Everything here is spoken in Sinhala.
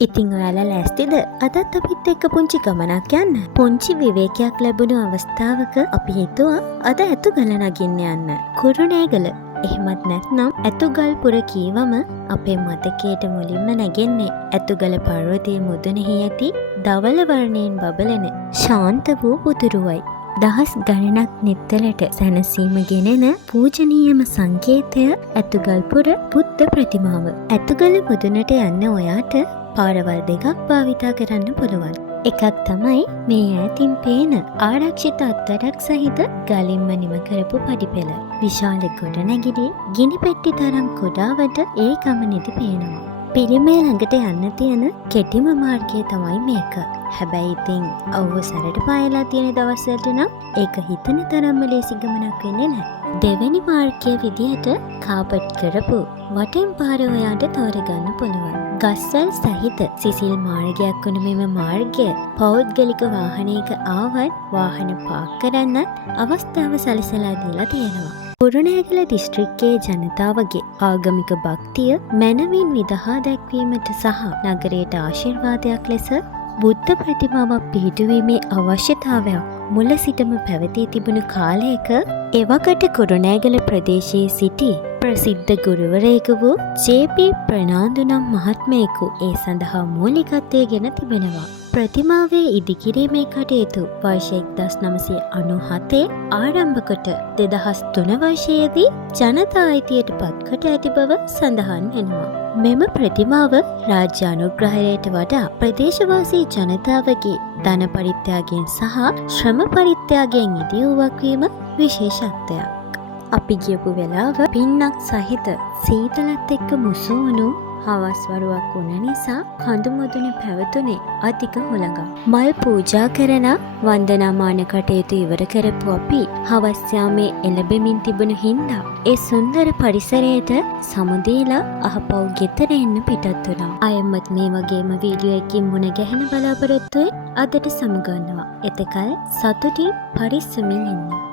ඉතින් ඔයාලා ලෑස්තිද? අදත් අපිත් එක්ක පුංචි ගමනක් යන්න. පුංචි විවේකයක් ලැබුණු අවස්ථාවක අපි හිතුවා අද ඇතුගල නගින්න යන්න. කුරුණෑගල. එහෙමත් නැත්නම් ඇතුගල්පුර කීවම අපේ මතකයට මුලින්ම නැගෙන්නේ ඇතුගල පර්වතයේ මුදුනෙහි ඇති ධවල වර්ණයෙන් බබලන ශාන්ත වූ උතුරුවයි. දහස් ගණනක් නෙත්තලට සැනසීම ගෙනෙන පූජනීයම සංකේතය ඇතුගල්පුර බුද්ධ ප්‍රතිමාව. ඇතුගල මුදුනට යන්න ඔයාට පාරවල් දෙකක් භාවිතා කරන්න පුළුවන්. එකක් තමයි මේ ඈතින් පේන ආරක්ෂිත අත්වැඩක් සහිත ගලින්ම නිම කරපු පඩිපෙළ. විශාල ගොඩනැගිලි ගිනි පෙට්ටි තරම් කුඩාවට ඒ ගමනේදී පේනවා. පිළිමය ළඟට යන්න තියෙන කෙටිම මාර්ගය තමයි මේක. හැබැයි ඉතින් අවුව සැරට පායලා තියෙන දවස්වලට නම් ඒක හිතන තරම්ම ලේසි ගමනක් වෙන්නේ නැහැ. දෙවෙනි මාර්ගය විදිහට කාපට් කරපු වටෙන් පාර ඔයාට තෝරගන්න පුළුවන්. ගස්වැල් සහිත සිසිල් මාර්ගයක් වුණ මෙම මාර්ගය පෞද්ගලික වාහනයක ආවත් වාහන පාක් කරන්නත් අවස්ථාව සලසලා දීලා තියෙනවා. කුරුණෑගල දිස්ත්‍රික්කයේ ජනතාවගේ ආගමික භක්තිය මැනවින් විදහා දැක්වීමට සහ නගරයට ආශිර්වාදයක් ලෙස බුද්ධ ප්‍රතිමාවක් පිහිටුවීමේ අවශ්‍යතාවයක් මුල සිටම පැවතී තිබුණු කාලයක එවකට කුරුණෑගල ප්‍රදේශයේ සිටි ප්‍රසිද්ධ ගුරුවරයෙකු වූ ජේ.පී. ප්‍රනාන්දු නම් මහත්මයෙකු ඒ සඳහා මූලිකත්වය ගෙන තිබෙනවා. ප්‍රතිමාවේ ඉදිකිරීමේ කටයුතු වර්ෂ 1997 ආරම්භ කොට 2003 වර්ෂයේදී ජනතා අයිතියට පත්කොට ඇති බව සඳහන් වෙනවා. මෙම ප්‍රතිමාව රාජ්‍ය අනුග්‍රහයට වඩා ප්‍රදේශවාසී ජනතාවගේ ධන පරිත්‍යාගයෙන් සහ ශ්‍රම පරිත්‍යාගයෙන් ඉදිවුවක් වීම විශේෂත්වයක්. අපි ගියපු වෙලාව පින්නක් සහිත සීතලත් එක්ක මුසු වුණු හවස් වරුවක් වුණ නිසා කඳු මුදුනේ පැවතුනේ අධික හුළඟක්. මල් පූජා කරන වන්දනාමාන කටයුතු ඉවර කරපු අපි හවස් යාමේ එළඹෙමින් තිබුණු හින්දා ඒ සුන්දර පරිසරයට සමුදීලා ආපහු ගෙදර එන්න පිටත් වුණා. අයමත් මේ වගේම වීඩියෝ එකකින් මුණ ගැහෙන බලාපොරොත්තුවෙන් අදට සමුගන්නවා. එතකල් සතුටින් පරිස්සමින් ඉන්න.